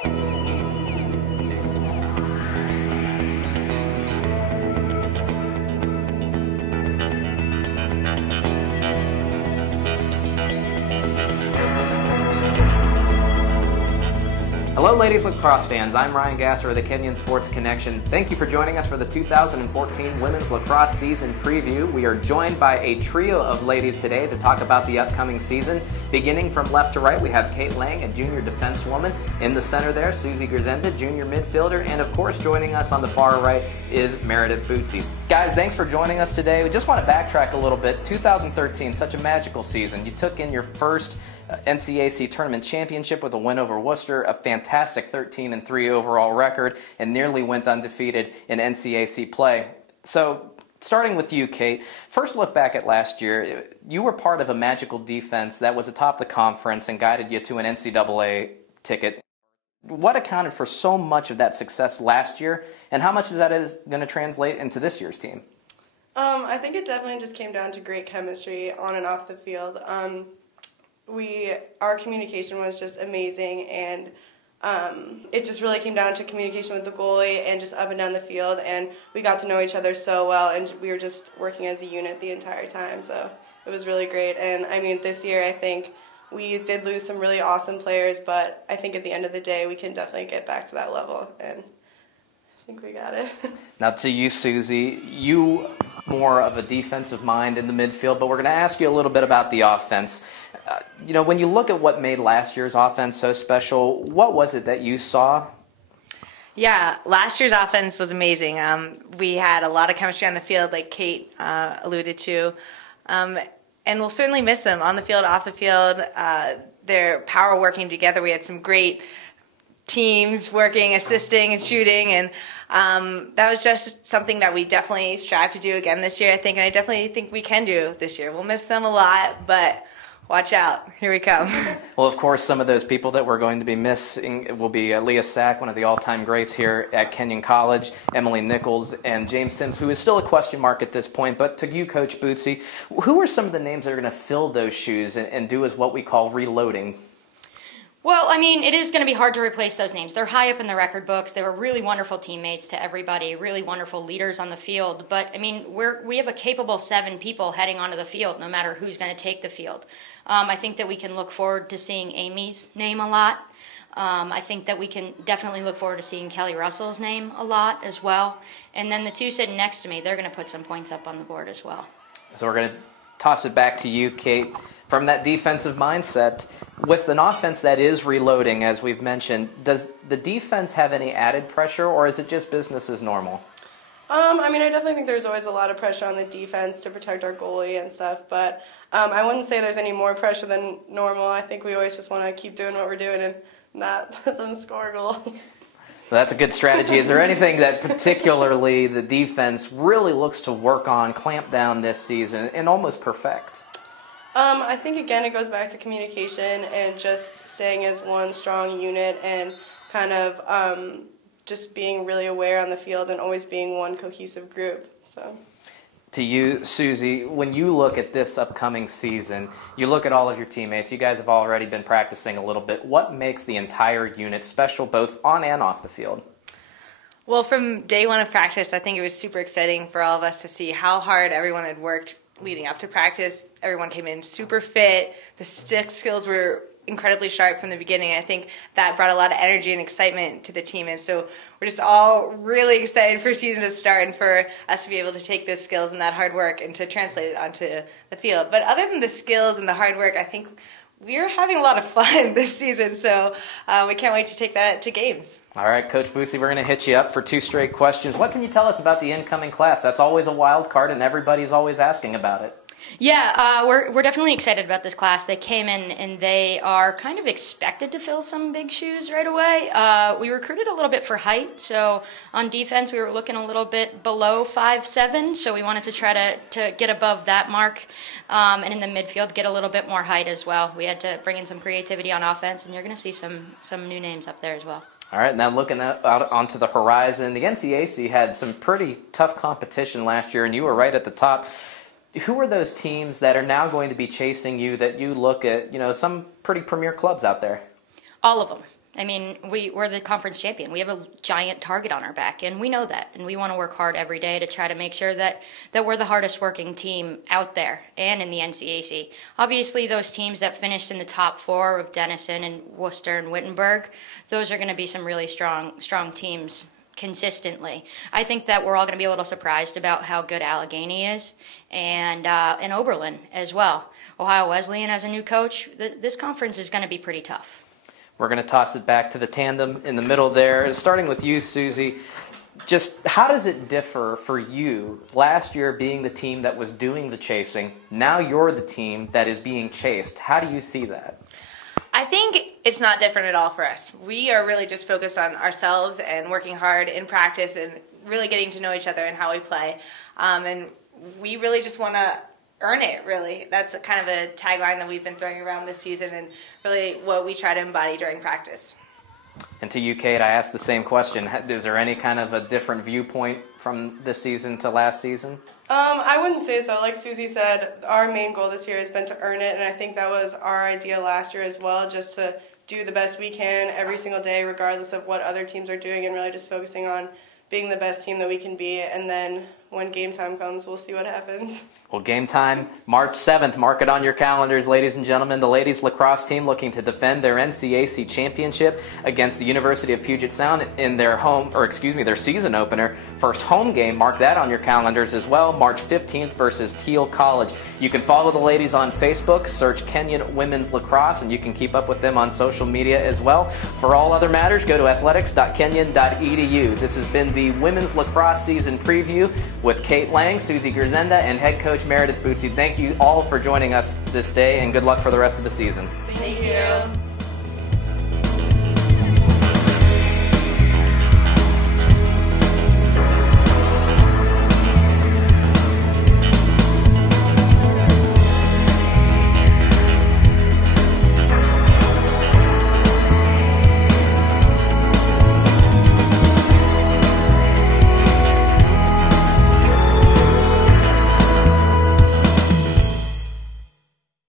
Hello ladies lacrosse fans, I'm Ryan Gasser of the Kenyon Sports Connection. Thank you for joining us for the 2014 Women's Lacrosse Season Preview. We are joined by a trio of ladies today to talk about the upcoming season. Beginning from left to right, we have Kate Lang, a junior defensewoman. In the center there, Susie Gurzenda, junior midfielder. And of course, joining us on the far right is Meredith Buzzi. Guys, thanks for joining us today. We just want to backtrack a little bit. 2013, such a magical season. You took in your first NCAC tournament championship with a win over Worcester, a fantastic 13-3 overall record, and nearly went undefeated in NCAC play. So, starting with you, Kate, first look back at last year. You were part of a magical defense that was atop the conference and guided you to an NCAA ticket. What accounted for so much of that success last year, and how much of that is going to translate into this year's team? I think it definitely just came down to great chemistry on and off the field. Our communication was just amazing, and it just really came down to communication with the goalie and just up and down the field, and we got to know each other so well, and we were just working as a unit the entire time, so it was really great. And I mean, this year I think we did lose some really awesome players, but I think at the end of the day we can definitely get back to that level, and I think we got it. Now to you, Susie, you more of a defensive mind in the midfield, but we're going to ask you a little bit about the offense. You know, when you look at what made last year's offense so special, what was it that you saw? Yeah, last year's offense was amazing. We had a lot of chemistry on the field, like Kate alluded to, and we'll certainly miss them on the field, off the field. Their power working together. We had some great teams working, assisting and shooting, and that was just something that we definitely strive to do again this year, I think, and I definitely think we can do this year. We'll miss them a lot, but watch out. Here we come. Well, of course, some of those people that we're going to be missing will be Leah Sack, one of the all-time greats here at Kenyon College, Emily Nichols, and James Sims, who is still a question mark at this point. But to you, Coach Buzzi, who are some of the names that are going to fill those shoes and do as what we call reloading? Well, I mean, it is going to be hard to replace those names. They're high up in the record books. They were really wonderful teammates to everybody, really wonderful leaders on the field. But, I mean, we have a capable 7 people heading onto the field, no matter who's going to take the field. I think that we can look forward to seeing Amy's name a lot. I think that we can definitely look forward to seeing Kelly Russell's name a lot as well. And then the 2 sitting next to me, they're going to put some points up on the board as well. So we're going to toss it back to you, Kate. From that defensive mindset, with an offense that is reloading, as we've mentioned, does the defense have any added pressure, or is it just business as normal? I mean, I definitely think there's always a lot of pressure on the defense to protect our goalie and stuff, but I wouldn't say there's any more pressure than normal. I think we always just want to keep doing what we're doing and not let them score goals. Well, that's a good strategy. Is there anything that particularly the defense really looks to work on, clamp down this season, and almost perfect? I think, again, it goes back to communication and just staying as one strong unit and kind of just being really aware on the field and always being one cohesive group. So. To you, Susie, when you look at this upcoming season, you look at all of your teammates, you guys have already been practicing a little bit. What makes the entire unit special, both on and off the field? Well, from day one of practice, I think it was super exciting for all of us to see how hard everyone had worked leading up to practice. Everyone came in super fit. The stick skills were incredibly sharp from the beginning. I think that brought a lot of energy and excitement to the team, and so we're just all really excited for season to start and for us to be able to take those skills and that hard work and to translate it onto the field. But other than the skills and the hard work, I think we're having a lot of fun this season, so we can't wait to take that to games. All right, Coach Buzzi, we're going to hit you up for 2 straight questions. What can you tell us about the incoming class? That's always a wild card, and everybody's always asking about it. Yeah, we're definitely excited about this class. They came in and they are kind of expected to fill some big shoes right away. We recruited a little bit for height, so on defense we were looking a little bit below 5'7", so we wanted to try to get above that mark, and in the midfield get a little bit more height as well. We had to bring in some creativity on offense, and you're going to see some new names up there as well. All right, now looking out onto the horizon, the NCAC had some pretty tough competition last year, and you were right at the top. Who are those teams that are now going to be chasing you that you look at, you know, some pretty premier clubs out there? All of them. I mean, we're the conference champion. We have a giant target on our back, and we know that. And we want to work hard every day to try to make sure that we're the hardest working team out there and in the NCAC. Obviously, those teams that finished in the top 4 of Denison and Worcester and Wittenberg, those are going to be some really strong teams consistently. I think that we're all going to be a little surprised about how good Allegheny is, and Oberlin as well. Ohio Wesleyan has a new coach. This conference is going to be pretty tough. We're going to toss it back to the tandem in the middle there. Starting with you, Susie, just how does it differ for you last year being the team that was doing the chasing? Now you're the team that is being chased. How do you see that? I think it's not different at all for us. We are really just focused on ourselves and working hard in practice and really getting to know each other and how we play. And we really just want to earn it, really. That's kind of a tagline that we've been throwing around this season and really what we try to embody during practice. And to you, Kate, I asked the same question. Is there any kind of a different viewpoint from this season to last season? I wouldn't say so. Like Susie said, our main goal this year has been to earn it, and I think that was our idea last year as well, just to do the best we can every single day, regardless of what other teams are doing, and really just focusing on being the best team that we can be, and then when game time comes, we'll see what happens. Well, game time, March 7th. Mark it on your calendars, ladies and gentlemen. The ladies lacrosse team looking to defend their NCAC championship against the University of Puget Sound in their their season opener. First home game, mark that on your calendars as well. March 15th versus Teal College. You can follow the ladies on Facebook, search Kenyon Women's Lacrosse, and you can keep up with them on social media as well. For all other matters, go to athletics.kenyon.edu. This has been the Women's Lacrosse Season Preview with Kate Lang, Susie Gurzenda, and head coach Meredith Buzzi. Thank you all for joining us this day, and good luck for the rest of the season. Thank you.